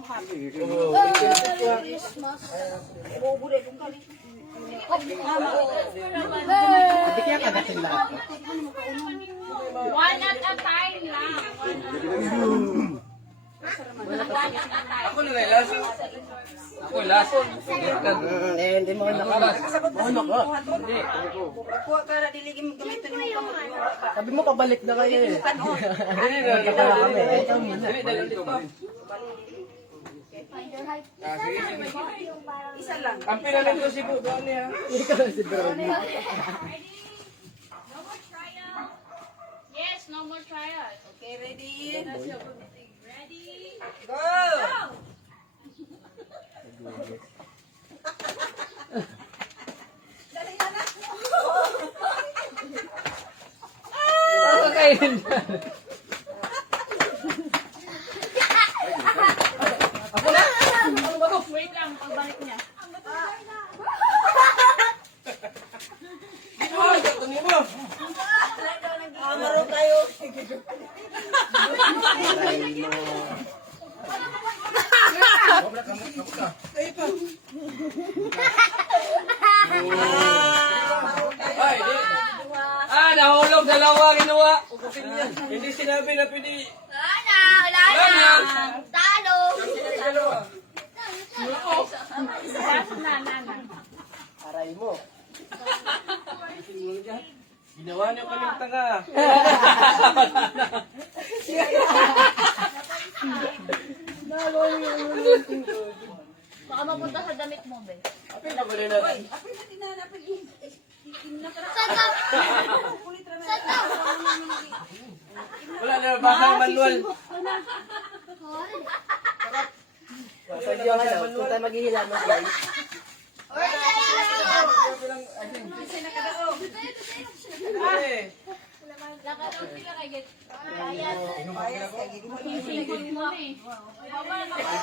mo happy. Christmas. Bubuday kong kali. Hindi kaya kagatin lahat. One at a time lang. Ako na last. Ako last. Hindi mo nakalas. Ano ka? Hindi. Kuha ka na diligim gamitin mo kamot. Sabi mo pabalik na kayo eh. Nagkakala kami. Ikaw muna. Isa lang. Ang pinalang ko si Budoni ha. Ikaw si Brony. Yes, no more trial. Okay, ready? Ready? Go! Dali na na. Ako kainin dyan. Wait lang, pagbalik niya. Maro tayo. Ay, di. Nahulog dalawa ginawa. Hindi sinabi na pwede. Lana! Talo! Aray mo. Ginawa niyo kaming tanga. Baka mapunta sa damit mo, be. Apin na ba rin natin? Wala na baka manual. Sadyo nga daw. Kung tayo maghihila mo guys. Ay. Nakataon sila kay Get.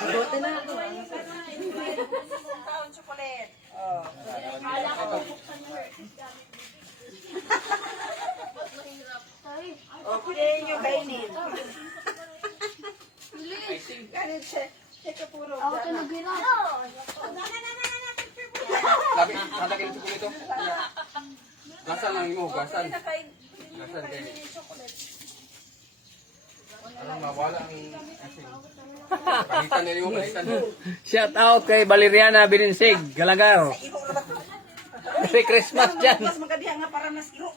Buti na ako. Taon chocolate. Kala ko bubuksan mo. Okay, yung kainin. Ganun siya. Teka puro. Ako ito nag-hirap. Sabi, hatakin sa kulito. Gasan lang mo, gasan. Gasan kayo. Anong mawala ang asin? Pahitan na yung pahitan. Shout out kay Valeriana Bininsig, Galagao. Happy Christmas dyan. Mas magadiha nga para mas iro.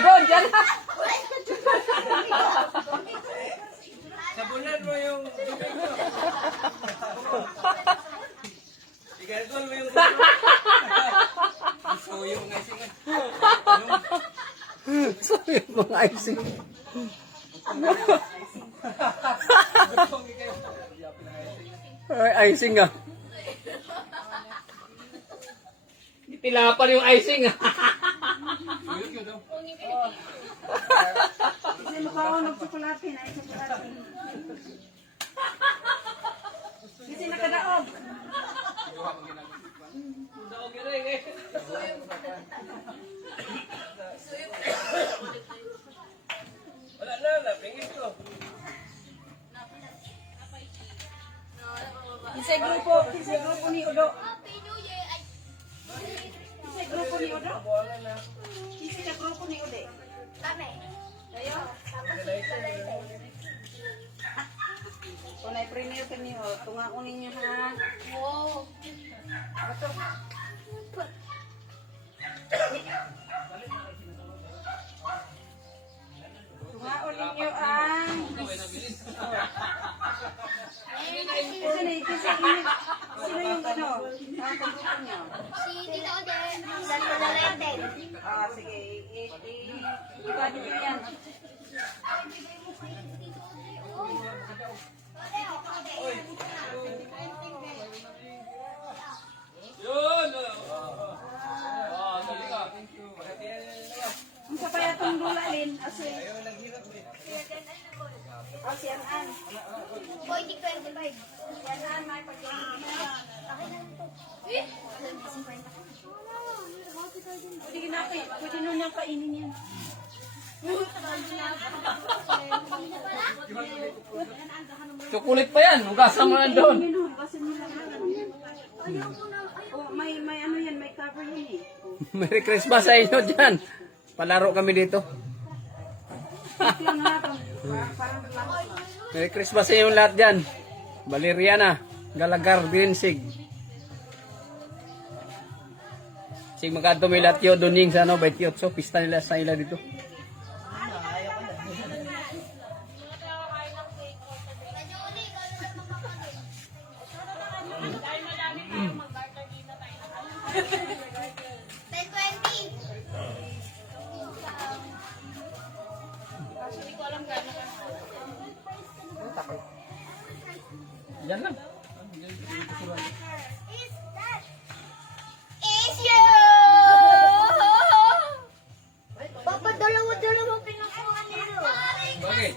Doon, dyan. Sabunan mo yung tubig mo. Igadol mo yung so yung icing. So, yung mga icing. Ay, icing ah. Pilapan yung icing ah. Kasi mukhaon ng tsokolate na tsokolate. Kasi nakadaog. Wala na, pingin ko. Kisay grupo ni Udo. Kisay grupo ni Udo. Kisay na grupo ni Udo. Ayo. Kunay premier ka niyo, tunga ko ninyo ha. Wow. Ato. Tunga ko ninyo ang. Sino yung ano? Ang grupo niyo? Si Tito Odin. Santo Lalete. Sige. Ibagi din yan. Yun! Ang kapayatong dulalin. Asi An. Boy, di 25. Yan An, may pag-ibig. Pwede nun niyang kainin yan. Chocolate pa yan. Hugasan mo na doon. Oh, may ano yan, may cover yan eh. Merry Christmas sa inyo dyan. Palaro kami dito. Lang na parang Merry Christmas sa inyo lahat dyan. Valeriana, Galagar, Dinsig. Sig magkatumilat yun doon yung sa ano, 28. Pista nila sa ila dito. Yan lang. Is you! Papa, dalawa-dalawa pinakakuha nito. Bakit?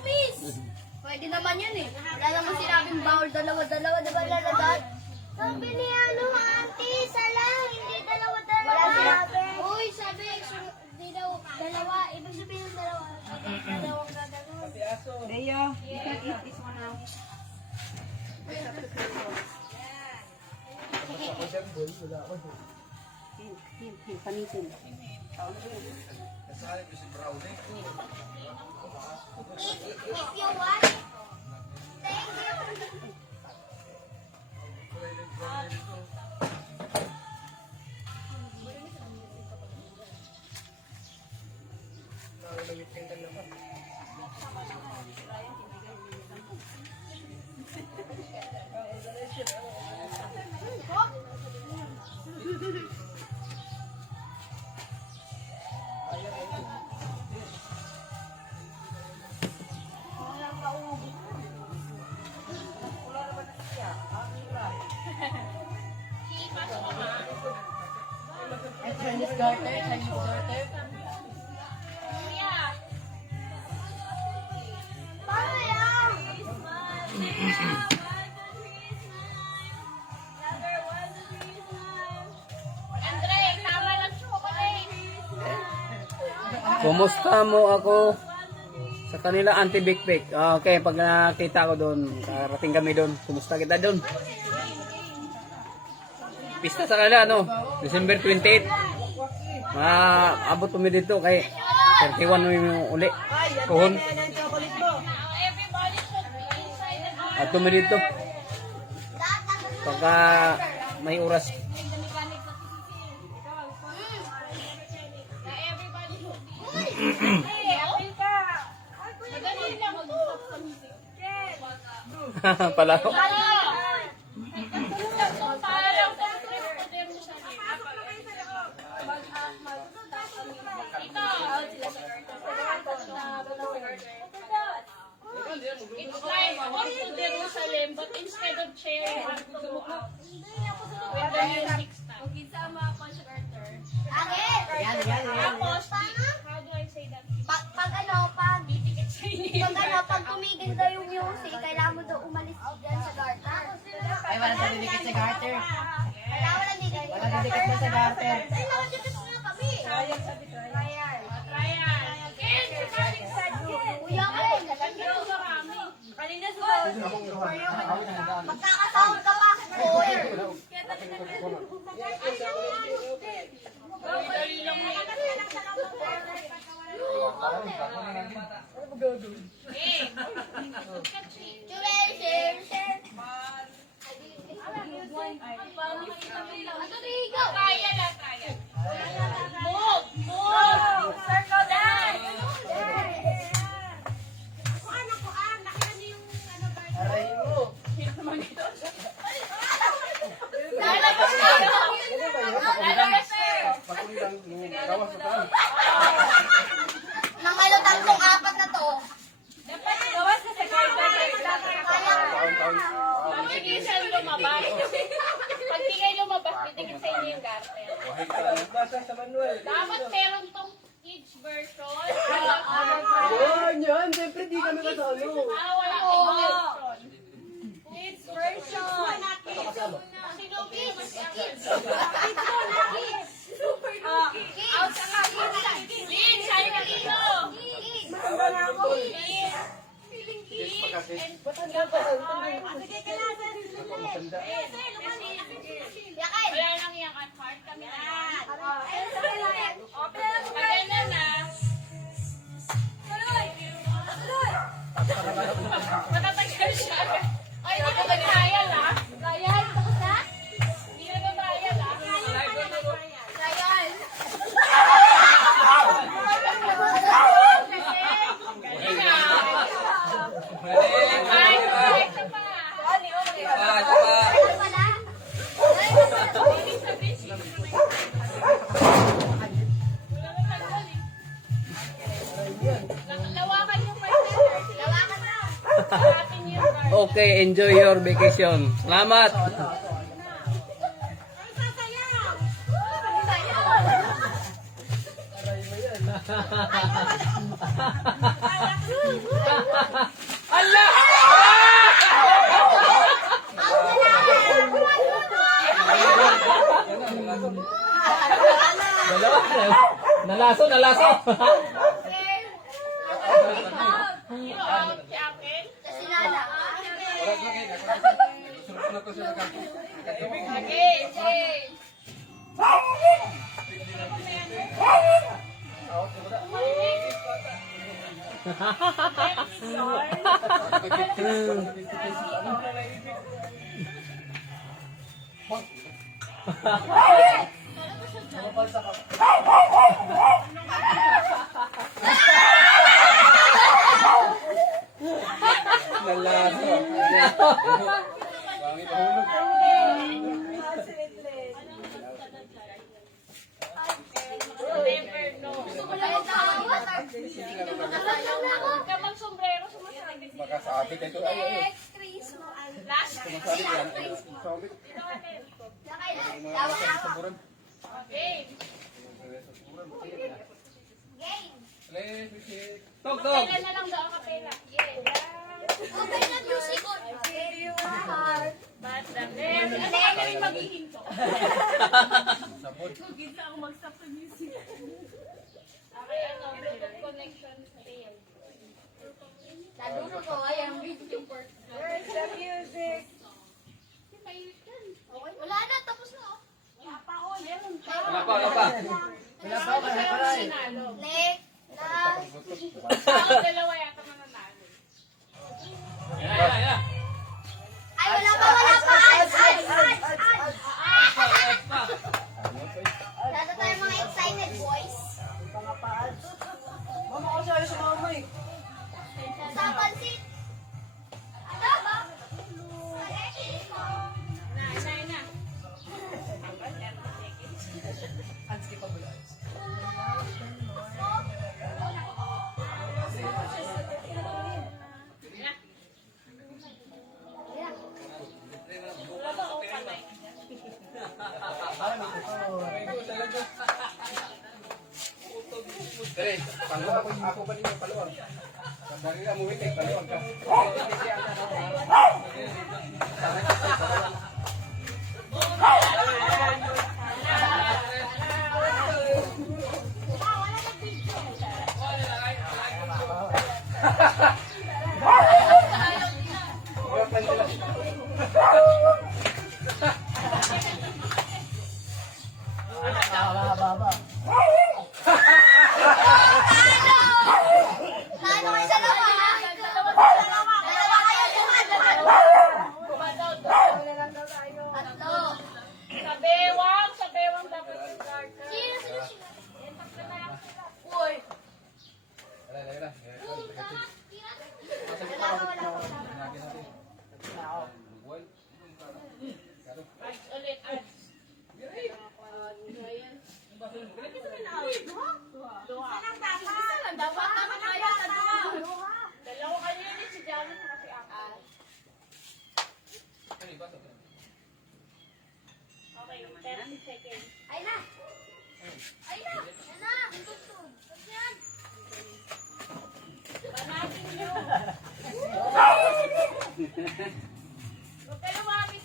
Pwede naman yun eh. Wala naman sinabing bawal dalawa-dalawa, diba lalagat? Sabi ni ano, auntie, isa lang, hindi dalawa-dalawa. Wala sinabi. Uy, sabi, hindi daw dalawa. Ibig sabihin ng dalawa. Dalawang gagawin. Leo, you can eat this one now. Panitin. If you want, thank you. Chinese garter, Chinese garter. Paano yan? Andre, tama lang chocolate. Kumusta mo ako sa kanila anti-backpack? Okay, pag nakita ko doon, karating kami doon. Kumusta kita doon? Pista sa kanila, no? December 28. Abot kami dito kay 31 yung uli. Kuhon. At kami dito. Pagka may oras. Palaro. It's like going to Jerusalem, but instead of chair, you have to go up with the music stuff. Okay, sama ako sa Carter. Tapos, how do I say that? Pag tumigil daw yung music, kailangan mo daw umalis dyan sa garter. Ay, wala sa didikit sa garter. Kailangan wala didikit Wala didikit na sa garter. Ay, nakadikit nga kami. Trial. Kids, galing sa Kuya ka rin. kanina sa Magkakasahod ka pa. Kuya. dali lang mo yun. Kaya lang, kaya. Move! Circle down! Aray mo. Lalabas kayo! Lalabas kayo! Nangalo tatlong apat na to. Dapat gawas na sa garden. Pag hindi siya lumabas. Pag di kayo lumabas, didikit sa inyo yung garden. Dapat meron tong kids version. Yan. Siyempre di kami kasalo. Wala kang version. Kids version. Sino kids? Kids. Super kids. Out ka kids. Kids, sa'yo na dito. Sige, kailangan. Yakin! Wala lang yan. Heart kami na yan. Ganyan na. Tuloy. Tuloy. Matatagal siya. Ay, hindi ko nag-trial ah. Ryan, tapos na? Hindi ko nag-trial ah. Ryan! Ano pala? Lawakan yung partner. Lawakan na! Lawakan yung partner. Okay, enjoy your vacation. Salamat. Nalaso, nalaso. Sino out? Si Apple? Kasi nala. Sunod ko sa kanto. Okay, Jay. Nalaso. Pangit ang hulog. Never know. Gusto ko lang tawad. Huwag ka mag-sombrero, sumasabi. Baka sabi kayo ay Next Christmas. Last sabi yan. Sabi. Yakin na. Lawa ka. Saburan. game. Game. Tok, tok. Kailan na lang daw ang kapela? Yes. Okay na music on. Heart. But the next. Ano kami rin maghihinto? Sabon. Gitna ako mag-stop sa music. Okay, ano? Bluetooth connection fail. Nadulo ko ay ang video part. Where's the music? Wala na, tapos na. Oh. Wala pa, oh. Meron pa. Wala pa, wala pa. Wala pa, wala pa. Sinalo. Next. Last. Ako dalawa yata mananalo. Ay, wala pa, wala pa. Lalo tayo mga excited boys. Mama, kasi ayaw sa mama eh. Sa pansit. Ano ba? Na. Wala ba o kamay? Dali, paluwag. Ako ba ninyo paluwag? Dali na mo witik, paluwag ka. Wala pa nila. Ano kayo sa lawa? Dalawa kayo, dalawa. Tatlo. Sa bewang dapat yung garter. Sino, sino, sino? Uy, Dali, dali, dali. ads ulit, ads. Duha. Isa lang dapat. Tama kayo sa duha. Dalawa kayo yun si Janet at si Apple. Okay, 30 seconds. Ay na. Ay na. Yan na. Tutun. Yan. Panasin nyo. Huwag kayo lumapit.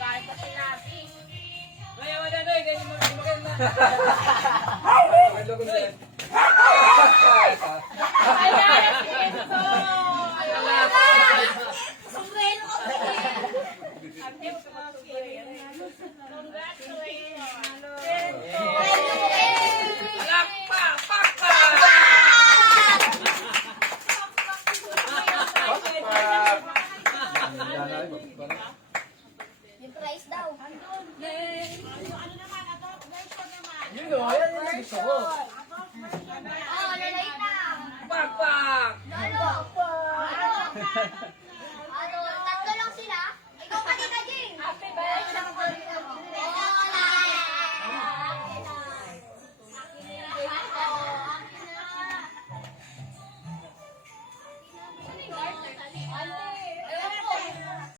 Kahit pa sinabi. Yung price daw. Yun o, yan yung gusto ko. Oh, lalay na. Pak! Lolo. Lolo.